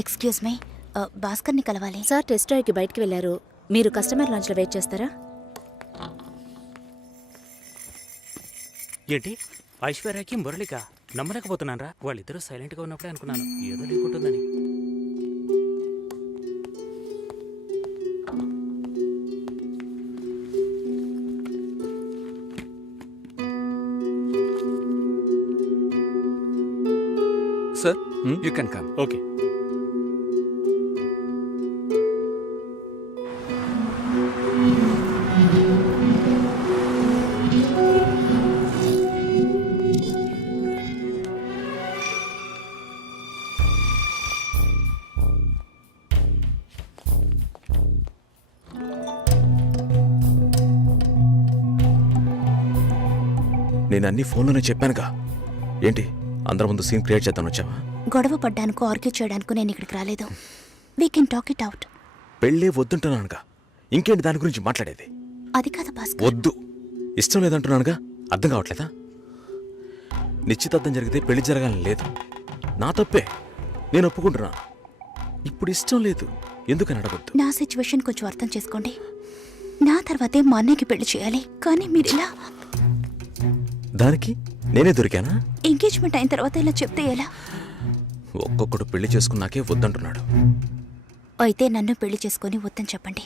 Excuse me, భాస్కర్ని కలవాలి. Sir test డ్రైవ్కి బయటికి వెళ్ళారు. మీరు కస్టమర్ లాంచ్లో వెయిట్ చేస్తారా? ఏంటి ఐశ్వర్యకి మురళిక నమ్మలేకపోతున్నాను రా. వాళ్ళిద్దరూ సైలెంట్గా ఉన్నప్పుడే అనుకున్నాను ఏదో లేకుంటుందని. Sir, you can come. Okay. నేను అన్ని ఫోన్లోనే చెప్పానుగా. ఏంటి అందరి ముందు సీన్ క్రియేట్ చేద్దాం వచ్చావా? గొడవ పడ్డానుకో, ఆర్గ్యూ చేయడానికి నేను ఇక్కడికి రాలేదు. We can talk it out. పెళ్ళే వద్దుంటున్నానుగా, ఇంకేంటి దాని గురించి మాట్లాడేది? అది కాదు భాస్కర్. వద్దు, ఇష్టం లేదంటున్నానుగా. అర్థం కావట్లేదా? నిశ్చితార్థం జరిగితే పెళ్లి జరగాలని లేదు, నా తప్పే, నేను ఒప్పుకుంటున్నా. ఇప్పుడు ఇష్టం లేదు, ఎందుకని అడగొద్దు. నా సిచ్యువేషన్ కొంచెం అర్థం చేసుకోండి. నా తర్వాతే మా అన్నయ్యకి పెళ్లి చేయాలి, కానీ మీరు ఇలా. దానికి నేనే దొరికానా? ఎంగేజ్మెంట్ అయిన తర్వాత ఇలా చెప్తే ఎలా? ఒక్కొక్కడు పెళ్లి చేసుకున్నాకే వద్దంటున్నాడు. అయితే నన్ను పెళ్లి చేసుకొని వద్దని చెప్పండి.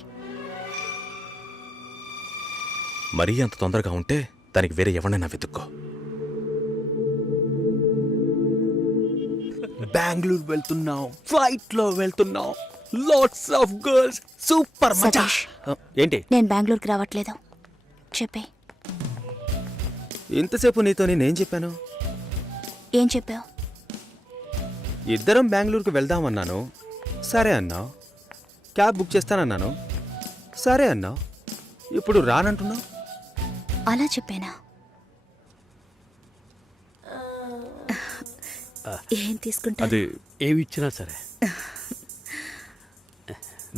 మరీ అంత తొందరగా ఉంటే దానికి వేరే ఎవరినైనా వెతుక్కో. బెంగళూరు వెళ్తున్నాం, ఫ్లైట్ లో వెళ్తున్నాం, లాట్స్ ఆఫ్ గర్ల్స్, సూపర్ మచా. సతీష్, ఏంటి నేను బెంగళూరుకి రావట్లేదు. చెప్పే. ఇంతసేపు నీతో నేనేం చెప్పాను? ఏం చెప్పావు? ఇద్దరం బెంగళూరుకు వెళ్దామన్నాను, సరే అన్నావు. క్యాబ్ బుక్ చేస్తానన్నాను, సరే అన్నావు. ఇప్పుడు రానంటున్నావు. అలా చెప్పానా? ఏం తీసుకుంటా? అది ఏమి ఇచ్చినా సరే.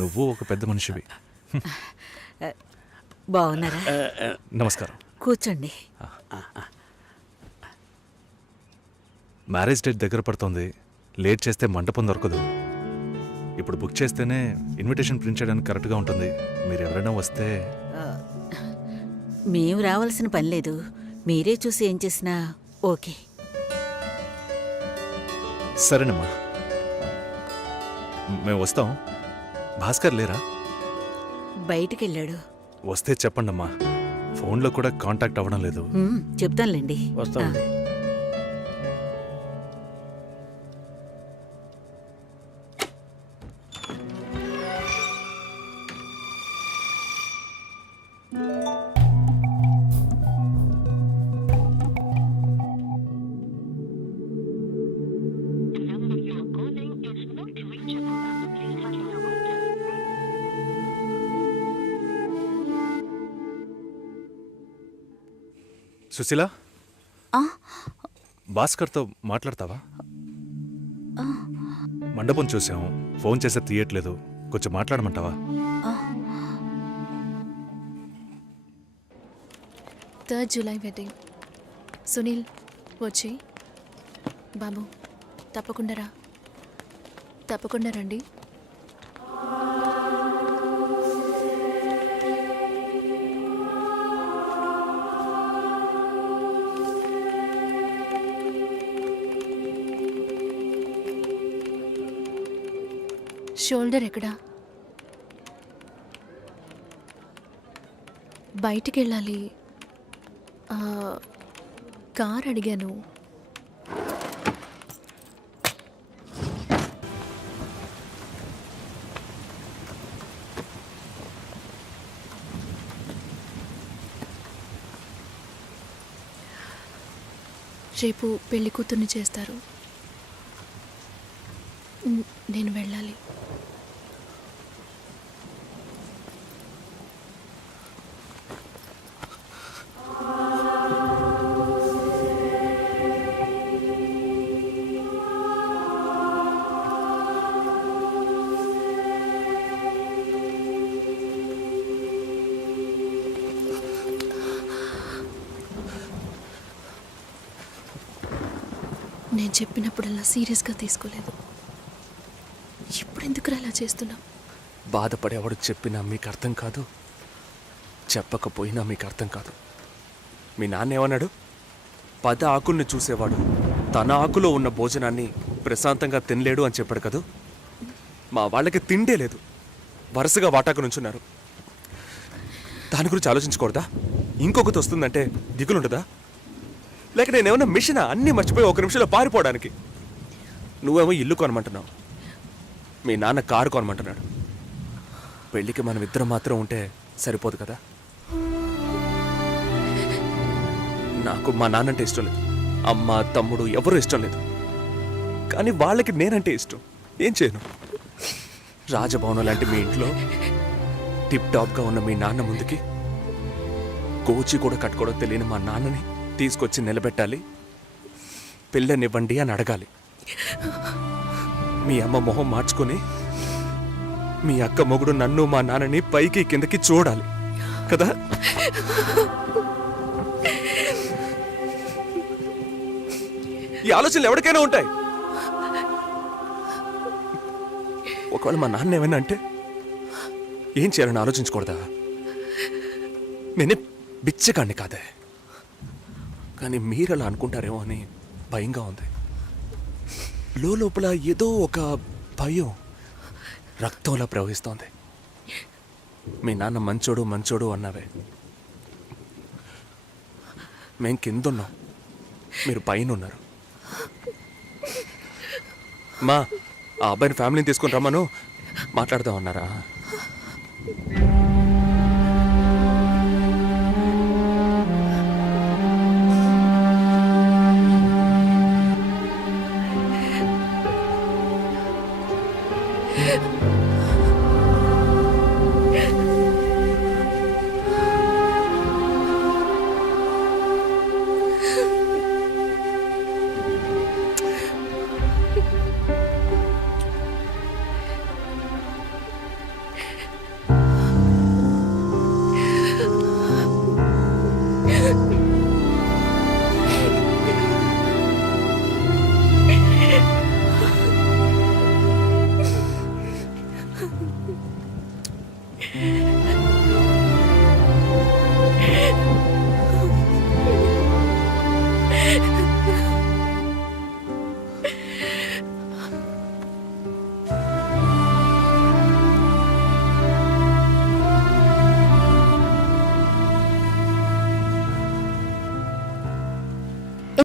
నువ్వు ఒక పెద్ద మనిషివి. బాగున్నారా? నమస్కారం. కూర్చోండి. మ్యారేజ్ డేట్ దగ్గర పడుతోంది, లేట్ చేస్తే మంటపం దొరకదు. ఇప్పుడు బుక్ చేస్తేనే ఇన్విటేషన్ ప్రింట్ చేయడానికి కరెక్ట్గా ఉంటుంది. మీరు ఎవరైనా వస్తే. మేము రావాల్సిన పని లేదు, మీరే చూసి ఏం చేసినా ఓకే. సరేనమ్మా, మేము వస్తాం. భాస్కర్ లేరా? బయటికి వెళ్ళాడు. వస్తే చెప్పండమ్మా, ఫోన్లో కూడా కాంటాక్ట్ అవ్వడం లేదు. చెప్తానులేండి. వస్తామండి. సుశీల, ఆ? భాస్కర్తో మాట్లాడతావా? మండపం చూసాం, ఫోన్ చేస్తే తీయట్లేదు, కొంచెం మాట్లాడమంటావా? 3rd July wedding. సునీల్ వచ్చి. బాబు తప్పకుండా రండి. షోల్డర్ ఎక్కడా? బయటికి వెళ్ళాలి. కార్ అడిగాను. రేపు పెళ్లి కూతుర్ని చేస్తారు. నేను వెళ్ళాలి. నేను చెప్పినప్పుడల్లా సీరియస్గా తీసుకోలేదు. ఎందుకు అలా చేస్తున్నావు? బాధపడేవాడు చెప్పినా మీకు అర్థం కాదు, చెప్పకపోయినా మీకు అర్థం కాదు. మీ నాన్న ఏమన్నాడు? 10 ఆకుల్ని చూసేవాడు తన ఆకులో ఉన్న భోజనాన్ని ప్రశాంతంగా తినలేడు అని చెప్పాడు కదూ. మా వాళ్ళకి తిండే లేదు, వరుసగా వాటాకు నుంచున్నారు. దాని గురించి ఆలోచించకూడదా? ఇంకొకటి వస్తుందంటే దిగులుంటుందా? లేక నేనేమన్నా మిషనా అన్నీ మర్చిపోయి 1 నిమిషంలో పారిపోవడానికి? నువ్వేమో ఇల్లు కొనమంటున్నావు, మీ నాన్న కారు కొనమంటున్నాడు. పెళ్ళికి మనం ఇద్దరం మాత్రం ఉంటే సరిపోదు కదా. నాకు మా నాన్నంటే ఇష్టం లేదు, అమ్మ తమ్ముడు ఎవరూ ఇష్టం లేదు. కానీ వాళ్ళకి నేనంటే ఇష్టం. ఏం చేయను? రాజభవనం లాంటి మీ ఇంట్లో టిప్ టాప్గా ఉన్న మీ నాన్న ముందుకి కోచి కూడా కట్టుకోవడం తెలియని మా నాన్నని తీసుకొచ్చి నిలబెట్టాలి, పిల్లనివ్వండి అని అడగాలి. మీ అమ్మ మొహం మార్చుకొని మీ అక్క మొగుడు నన్ను మా నాన్నని పైకి కిందకి చూడాలి కదా. ఈ ఆలోచనలు ఎవరికైనా ఉంటాయి. ఒకవేళ మా నాన్న ఏమైనా అంటే ఏం చేయాలని ఆలోచించకూడదా? నేనే బిచ్చగాడిని కాదే, కానీ మీరు అలా అనుకుంటారేమో అని భయంగా ఉంది. లోపల ఏదో ఒక భయం రక్తంలా ప్రవహిస్తోంది. మీ నాన్న మంచోడు మంచోడు అన్నావే, మేం కిందున్నాం, మీరు పైన ఉన్నారు. మా ఆ అబ్బాయిని ఫ్యామిలీని తీసుకుని రమ్మను, మాట్లాడదామన్నారా?